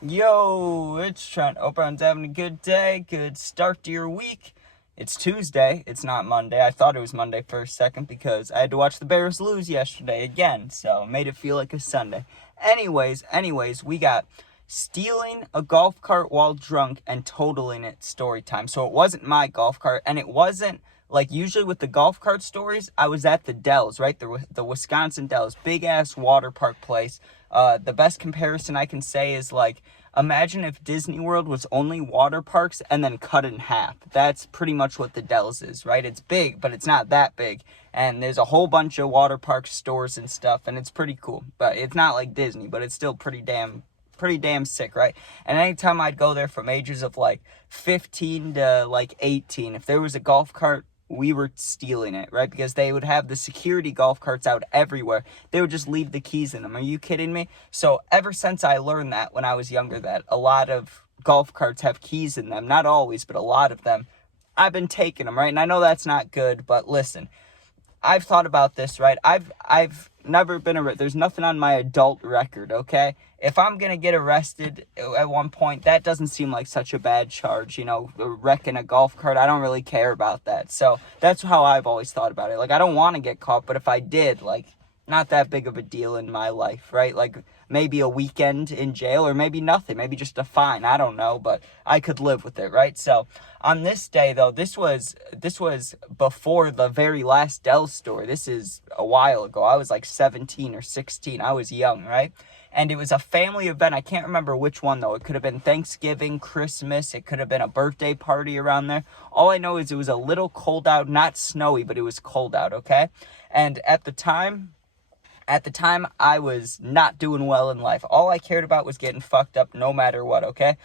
Yo, it's Trent. Hope everyone's having a good day, good start to your week. It's Tuesday, it's not Monday. I thought it was Monday for a second because I had to watch the Bears lose yesterday again, so it made it feel like a Sunday. Anyways, we got stealing a golf cart while drunk and totaling it story time. So it wasn't my golf cart, and it wasn't like usually with the golf cart stories, I was at the Dells, right? The Wisconsin Dells, big ass water park place. The best comparison I can say is like, imagine if Disney World was only water parks and then cut in half. That's pretty much what the Dells is, right? It's big, but it's not that big. And there's a whole bunch of water park stores and stuff, and it's pretty cool. But it's not like Disney, but it's still pretty damn sick, right? And anytime I'd go there from ages of like 15 to like 18, if there was a golf cart, we were stealing it, right? Because they would have the security golf carts out everywhere. They would just leave the keys in them. Are you kidding me? So ever since I learned that when I was younger, that a lot of golf carts have keys in them, not always, but a lot of them, I've been taking them, right? And I know that's not good, but listen, I've thought about this, right? I've never been there's nothing on my adult record, okay? If I'm gonna get arrested at one point, that doesn't seem like such a bad charge, wrecking a golf cart. I don't really care about that. So that's how I've always thought about it. Like, I don't want to get caught, but if I did, like, not that big of a deal in my life, right? Like, maybe a weekend in jail, or maybe nothing, maybe just a fine. I don't know, but I could live with it, right? So on this day, though, this was before the very last Dell store. This is a while ago. I was like 17 or 16. I was young, right? And it was a family event. I can't remember which one, though. It could have been Thanksgiving, Christmas. It could have been a birthday party around there. All I know is it was a little cold out, not snowy, but it was cold out, okay? And at the time, I was not doing well in life. All I cared about was getting fucked up no matter what, okay?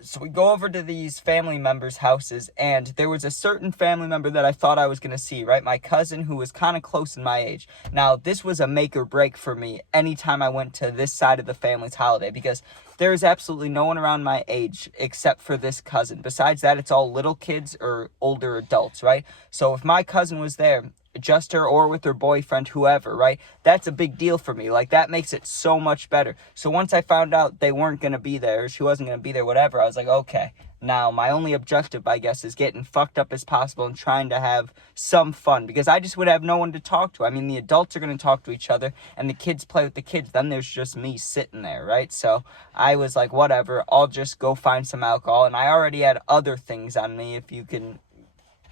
So we go over to these family members' houses, and there was a certain family member that I thought I was going to see, right? My cousin, who was kind of close in my age. Now, this was a make or break for me anytime I went to this side of the family's holiday, because there is absolutely no one around my age except for this cousin. Besides that, it's all little kids or older adults, right? So if my cousin was there, just her or with her boyfriend, whoever, right? That's a big deal for me. Like, that makes it so much better. So once I found out they weren't going to be there, she wasn't going to be there, whatever, I was like, okay, now my only objective, I guess, is getting fucked up as possible and trying to have some fun, because I just would have no one to talk to. I mean, the adults are going to talk to each other and the kids play with the kids. Then there's just me sitting there, right? So I was like, whatever, I'll just go find some alcohol. And I already had other things on me, if you can,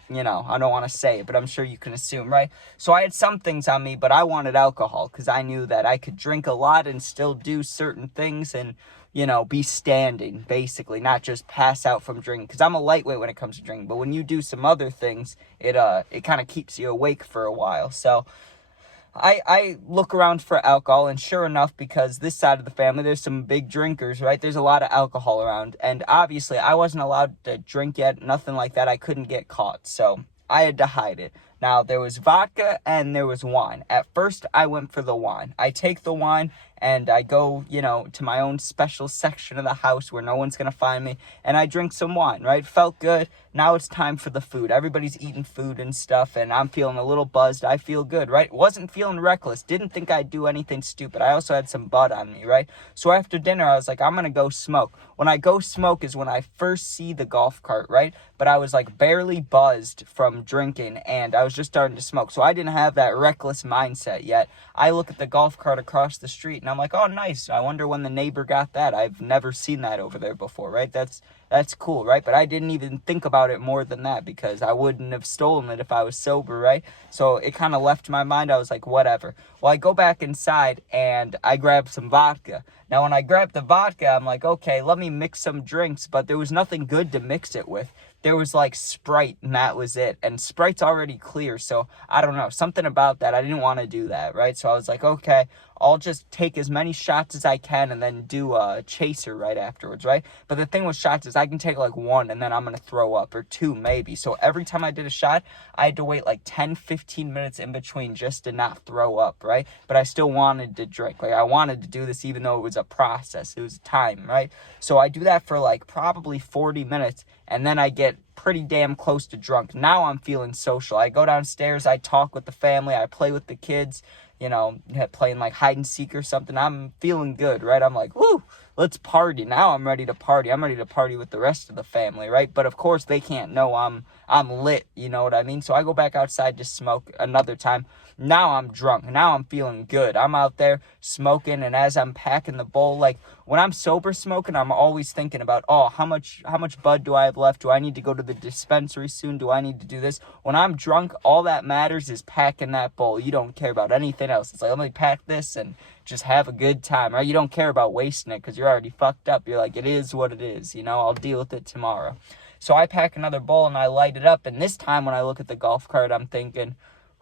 I don't want to say it, but I'm sure you can assume, right? So I had some things on me, but I wanted alcohol because I knew that I could drink a lot and still do certain things and, be standing, basically, not just pass out from drinking, because I'm a lightweight when it comes to drinking. But when you do some other things, it kind of keeps you awake for a while. So I look around for alcohol, and sure enough, because this side of the family, there's some big drinkers, right? There's a lot of alcohol around, and obviously I wasn't allowed to drink yet, nothing like that. I couldn't get caught, so I had to hide it. Now, there was vodka and there was wine. At first, I went for the wine. I take the wine and I go, to my own special section of the house where no one's going to find me, and I drink some wine, right? Felt good. Now it's time for the food. Everybody's eating food and stuff, and I'm feeling a little buzzed. I feel good, right? Wasn't feeling reckless. Didn't think I'd do anything stupid. I also had some bud on me, right? So after dinner, I was like, I'm going to go smoke. When I go smoke is when I first see the golf cart, right? But I was like barely buzzed from drinking, and I was just starting to smoke. So I didn't have that reckless mindset yet. I look at the golf cart across the street, and I'm like, oh, nice. I wonder when the neighbor got that. I've never seen that over there before, right? That's cool, right? But I didn't even think about it more than that, because I wouldn't have stolen it if I was sober, right? So it kind of left my mind. I was like, whatever. Well, I go back inside and I grab some vodka. Now, when I grabbed the vodka, I'm like, okay, let me mix some drinks, but there was nothing good to mix it with. There was like Sprite, and that was it. And Sprite's already clear, so I don't know. Something about that, I didn't want to do that, right? So I was like, okay, I'll just take as many shots as I can and then do a chaser right afterwards, right? But the thing with shots is I can take like one and then I'm going to throw up, or two maybe. So every time I did a shot, I had to wait like 10, 15 minutes in between just to not throw up, right? But I still wanted to drink. Like, I wanted to do this even though it was a process. It was time, right? So I do that for like probably 40 minutes, and then I get pretty damn close to drunk. Now I'm feeling social. I go downstairs, I talk with the family, I play with the kids, playing like hide and seek or something. I'm feeling good, right? I'm like, woo, let's party. Now I'm ready to party. I'm ready to party with the rest of the family, right? But of course they can't know I'm lit, you know what I mean? So I go back outside to smoke another time. Now I'm drunk. Now I'm feeling good. I'm out there smoking, and as I'm packing the bowl, like when I'm sober smoking, I'm always thinking about, oh, how much bud do I have left? Do I need to go to the dispensary soon? Do I need to do this? When I'm drunk, all that matters is packing that bowl. You don't care about anything else. It's like, let me pack this and just have a good time, right? You don't care about wasting it because you're already fucked up. You're like, it is what it is, you know? I'll deal with it tomorrow. So I pack another bowl and I light it up, and this time when I look at the golf cart, I'm thinking,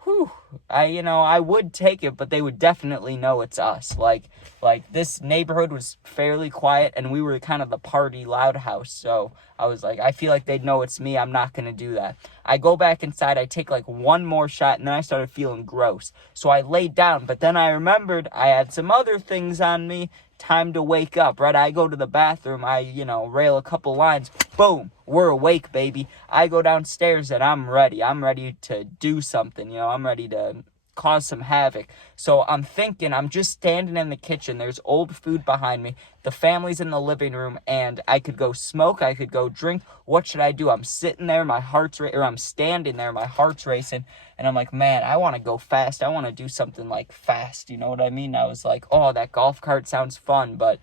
whew, I would take it, but they would definitely know it's us. Like this neighborhood was fairly quiet, and we were kind of the party loud house. So I was like, I feel like they'd know it's me. I'm not going to do that. I go back inside. I take like one more shot, and then I started feeling gross. So I laid down, but then I remembered I had some other things on me. Time to wake up, right? I go to the bathroom, I, rail a couple lines, boom, we're awake, baby. I go downstairs and I'm ready. I'm ready to do something, I'm ready to cause some havoc. So I'm thinking, I'm just standing in the kitchen. There's old food behind me. The family's in the living room, and I could go smoke. I could go drink. What should I do? I'm sitting there, I'm standing there, my heart's racing, and I'm like, man, I want to go fast. I want to do something like fast. You know what I mean? I was like, oh, that golf cart sounds fun, but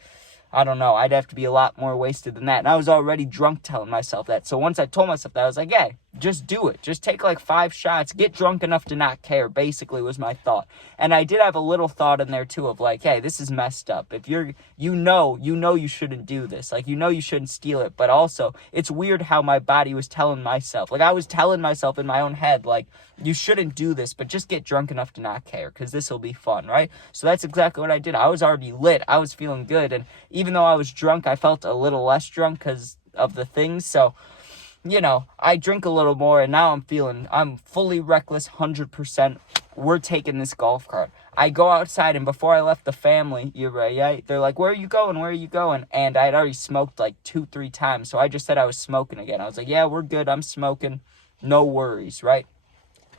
I don't know. I'd have to be a lot more wasted than that. And I was already drunk telling myself that. So once I told myself that, I was like, hey, just do it. Just take like 5 shots. Get drunk enough to not care, basically was my thought. And I did have a little thought in there too of like, hey, this is messed up. If you know you shouldn't do this. Like, you shouldn't steal it. But also, it's weird how my body was telling myself. Like, I was telling myself in my own head, like, you shouldn't do this, but just get drunk enough to not care, because this will be fun, right? So that's exactly what I did. I was already lit. I was feeling good. And even though I was drunk, I felt a little less drunk because of the things. So, I drink a little more, and now I'm fully reckless, 100%. We're taking this golf cart. I go outside, and before I left the family, you're right, they're like, where are you going? Where are you going? And I had already smoked like 2-3 times. So I just said I was smoking again. I was like, yeah, we're good. I'm smoking. No worries, right?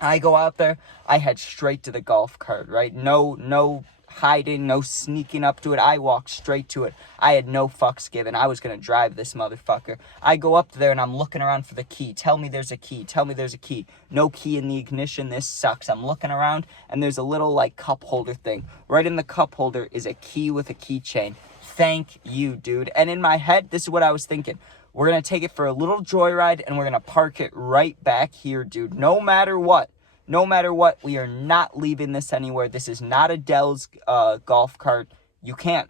I go out there, I head straight to the golf cart, right? No hiding, no sneaking up to it. I walked straight to it. I had no fucks given. I was going to drive this motherfucker. I go up there and I'm looking around for the key. Tell me there's a key. Tell me there's a key. No key in the ignition. This sucks. I'm looking around and there's a little like cup holder thing. Right in the cup holder is a key with a keychain. Thank you, dude. And in my head, this is what I was thinking. We're going to take it for a little joyride, and we're going to park it right back here, dude. No matter what, we are not leaving this anywhere. This is not a Dell's golf cart. You can't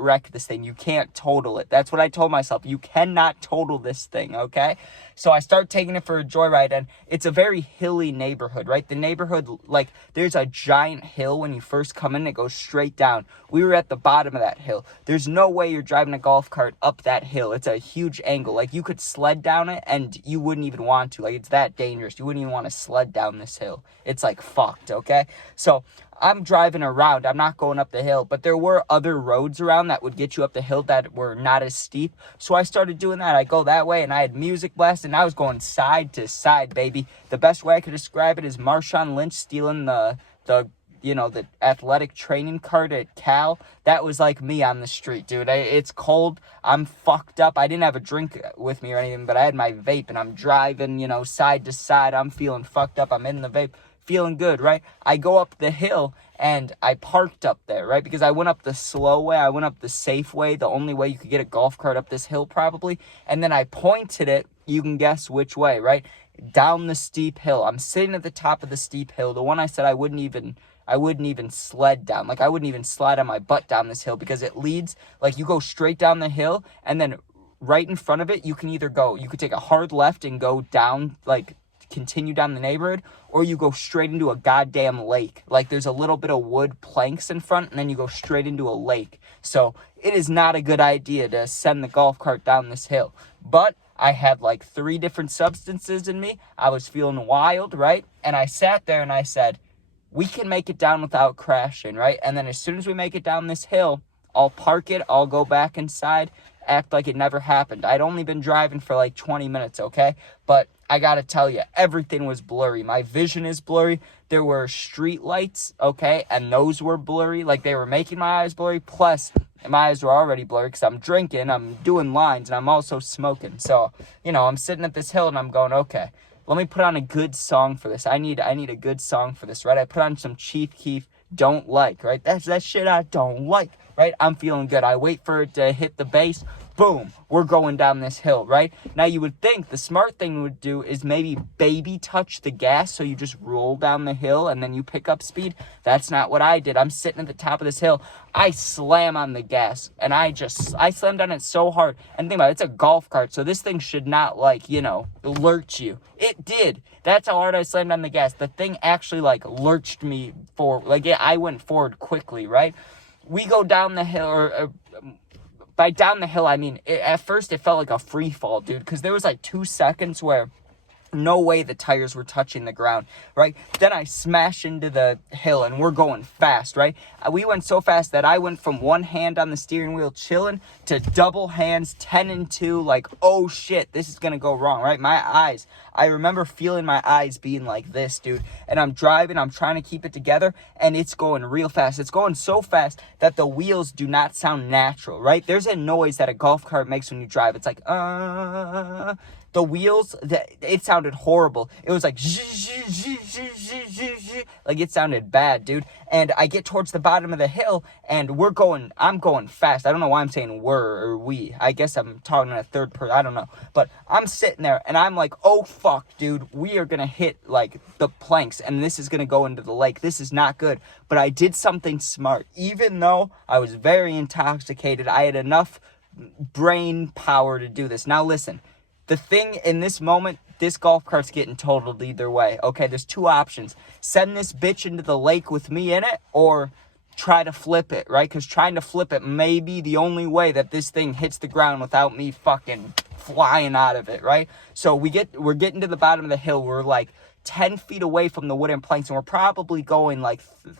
wreck this thing. You can't total it. That's what I told myself. You cannot total this thing, okay? So I start taking it for a joyride, and it's a very hilly neighborhood, right? The neighborhood, like, there's a giant hill when you first come in. It goes straight down. We were at the bottom of that hill. There's no way you're driving a golf cart up that hill. It's a huge angle. Like, you could sled down it, and you wouldn't even want to. Like, it's that dangerous. You wouldn't even want to sled down this hill. It's, like, fucked, okay? So I'm driving around. I'm not going up the hill, but there were other roads around that would get you up the hill that were not as steep. So I started doing that. I go that way, and I had music blasting. I was going side to side, baby. The best way I could describe it is Marshawn Lynch stealing the athletic training cart at Cal. That was like me on the street, dude. It's cold. I'm fucked up. I didn't have a drink with me or anything, but I had my vape, and I'm driving, side to side. I'm feeling fucked up. I'm in the vape. Feeling good, right? I go up the hill and I parked up there, right? Because I went up the slow way. I went up the safe way, the only way you could get a golf cart up this hill probably. And then I pointed it, you can guess which way, right? Down the steep hill. I'm sitting at the top of the steep hill. The one I said I wouldn't even sled down. Like, I wouldn't even slide on my butt down this hill because it leads, like, you go straight down the hill, and then right in front of it, you could take a hard left and go down, like, continue down the neighborhood, or you go straight into a goddamn lake. Like, there's a little bit of wood planks in front, and then you go straight into a lake. So it is not a good idea to send the golf cart down this hill. But I had like 3 different substances in me. I was feeling wild, right? And I sat there and I said, we can make it down without crashing, right? And then as soon as we make it down this hill, I'll park it, I'll go back inside, act like it never happened. I'd only been driving for like 20 minutes, okay? But I gotta tell you, everything was blurry. My vision is blurry. There were street lights, okay? And those were blurry. Like, they were making my eyes blurry. Plus, my eyes were already blurred because I'm drinking, I'm doing lines, and I'm also smoking. So, I'm sitting at this hill and I'm going, okay, let me put on a good song for this. I need a good song for this, right? I put on some Chief Keef, Don't Like, right? That's that shit I don't like, right? I'm feeling good. I wait for it to hit the bass. Boom, we're going down this hill, right? Now, you would think the smart thing would do is maybe baby touch the gas, so you just roll down the hill and then you pick up speed. That's not what I did. I'm sitting at the top of this hill. I slam on the gas, and I slammed on it so hard. And think about it, it's a golf cart, so this thing should not, lurch you. It did. That's how hard I slammed on the gas. The thing actually, lurched me forward. I went forward quickly, right? We go down the hill, by down the hill, I mean, at first it felt like a free fall, dude, because there was 2 seconds where no way the tires were touching the ground, right? Then I smash into the hill, and we're going fast, right? We went so fast that I went from one hand on the steering wheel chilling to double hands, 10 and 2, oh shit, this is gonna go wrong, right? I remember feeling my eyes being like this, dude, and I'm driving, I'm trying to keep it together, and it's going real fast. It's going so fast that the wheels do not sound natural, right? There's a noise that a golf cart makes when you drive. It's like, the wheels, it sounded horrible. It was like it sounded bad, dude. And I get towards the bottom of the hill, and I'm going fast. I don't know why I'm saying we're or we. I guess I'm talking in a third person. I don't know. But I'm sitting there, and I'm like, oh, fuck, dude. We are going to hit, the planks, and this is going to go into the lake. This is not good. But I did something smart. Even though I was very intoxicated, I had enough brain power to do this. Now, listen. The thing in this moment, this golf cart's getting totaled either way. Okay, there's 2 options. Send this bitch into the lake with me in it, or try to flip it, right? Because trying to flip it may be the only way that this thing hits the ground without me fucking flying out of it, right? So we're getting to the bottom of the hill. We're 10 feet away from the wooden planks, and we're probably going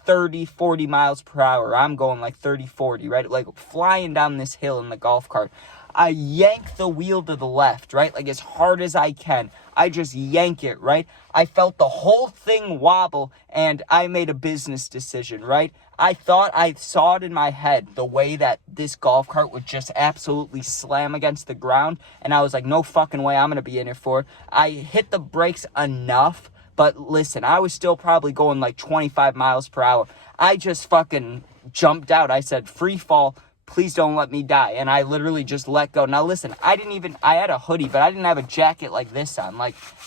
30, 40 miles per hour. I'm going 30, 40, right? Flying down this hill in the golf cart. I yank the wheel to the left, right? As hard as I can. I just yank it, right? I felt the whole thing wobble, and I made a business decision, right? I thought I saw it in my head, the way that this golf cart would just absolutely slam against the ground, and I was like, no fucking way, I'm going to be in it for it. I hit the brakes enough, but listen, I was still probably going 25 miles per hour. I just fucking jumped out. I said, free fall. Please don't let me die. And I literally just let go. Now listen, I had a hoodie, but I didn't have a jacket like this on.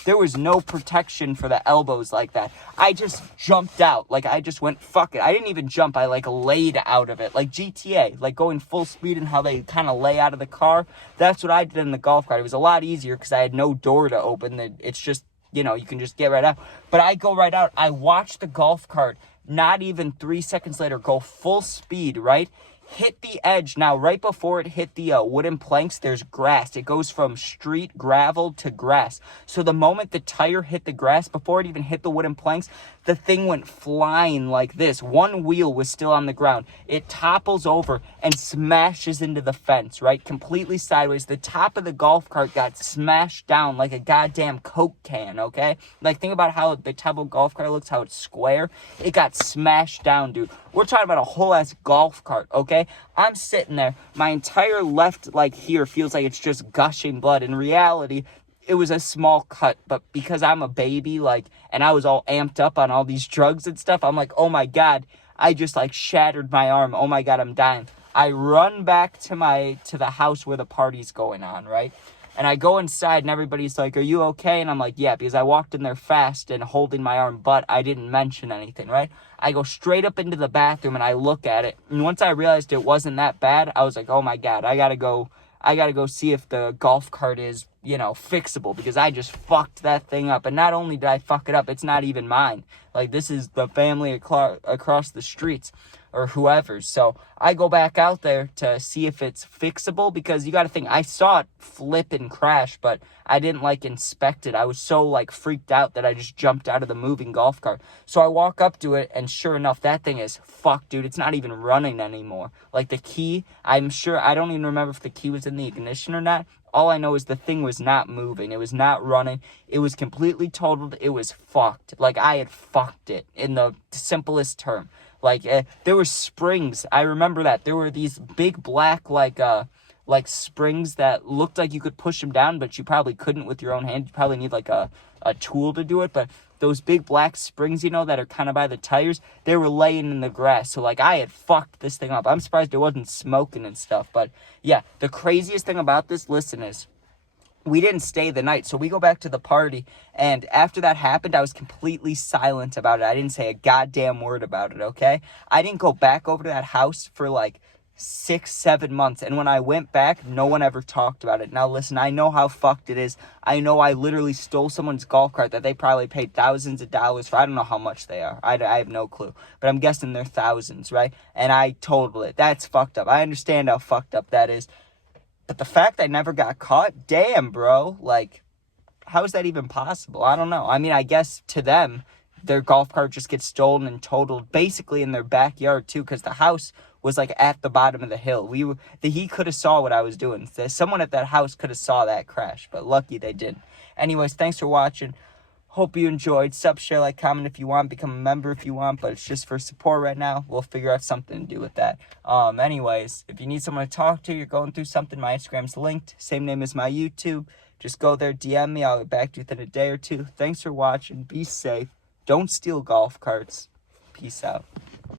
There was no protection for the elbows like that. I just jumped out. I just went, fuck it. I didn't even jump. I laid out of it. Like GTA, going full speed and how they kind of lay out of the car. That's what I did in the golf cart. It was a lot easier because I had no door to open. It's just, you can just get right out. But I go right out. I watch the golf cart, not even 3 seconds later, go full speed, right? Hit the edge. Now, right before it hit the wooden planks, there's grass. It goes from street gravel to grass. So the moment the tire hit the grass, before it even hit the wooden planks, the thing went flying like this. One wheel was still on the ground. It topples over and smashes into the fence, right? Completely sideways. The top of the golf cart got smashed down like a goddamn Coke can, okay? Think about how the top of a golf cart looks, how it's square. It got smashed down, dude. We're talking about a whole ass golf cart, okay? I'm sitting there. My entire left, here, feels like it's just gushing blood. In reality, it was a small cut, but because I'm a baby, and I was all amped up on all these drugs and stuff, I'm like, oh my God, I just, shattered my arm. Oh my God, I'm dying. I run back to the house where the party's going on, right? And I go inside, and everybody's like, are you okay? And I'm like, yeah, because I walked in there fast and holding my arm, but I didn't mention anything, right? I go straight up into the bathroom, and I look at it. And once I realized it wasn't that bad, I was like, oh my God, I gotta go see if the golf cart is, fixable, because I just fucked that thing up. And not only did I fuck it up, it's not even mine. This is the family across the streets, or whoever's. So I go back out there to see if it's fixable, because you got to think, I saw it flip and crash, but I didn't inspect it. I was so freaked out that I just jumped out of the moving golf cart. So I walk up to it, and sure enough, that thing is fucked, dude. It's not even running anymore. The key, I'm sure, I don't even remember if the key was in the ignition or not. All I know is the thing was not moving. It was not running. It was completely totaled. It was fucked. I had fucked it in the simplest term. Like, there were springs. I remember that. There were these big black, like springs that looked like you could push them down, but you probably couldn't with your own hand. You probably need, like, a tool to do it. But those big black springs, you know, that are kind of by the tires, they were laying in the grass. So, like, I had fucked this thing up. I'm surprised it wasn't smoking and stuff. But, yeah, the craziest thing about this, listen, is we didn't stay the night, so we go back to the party, and after that happened, I was completely silent about it. I didn't say a goddamn word about it, okay? I didn't go back over to that house for, like, 6-7 months, and when I went back, no one ever talked about it. Now, listen, I know how fucked it is. I know I literally stole someone's golf cart that they probably paid thousands of dollars for. I don't know how much they are. I have no clue, but I'm guessing they're thousands, right? And I totaled it. That's fucked up. I understand how fucked up that is. But the fact I never got caught, damn, bro. Like, how is that even possible? I don't know. I mean, I guess to them, their golf cart just gets stolen and totaled basically in their backyard, too, because the house was, like, at the bottom of the hill. He could have saw what I was doing. Someone at that house could have saw that crash, but lucky they didn't. Anyways, thanks for watching. Hope you enjoyed. Sub, share, like, comment if you want. Become a member if you want, but it's just for support right now. We'll figure out something to do with that. Anyways, if you need someone to talk to, you're going through something, my Instagram's linked. Same name as my YouTube. Just go there, DM me. I'll get back to you within a day or two. Thanks for watching. Be safe. Don't steal golf carts. Peace out.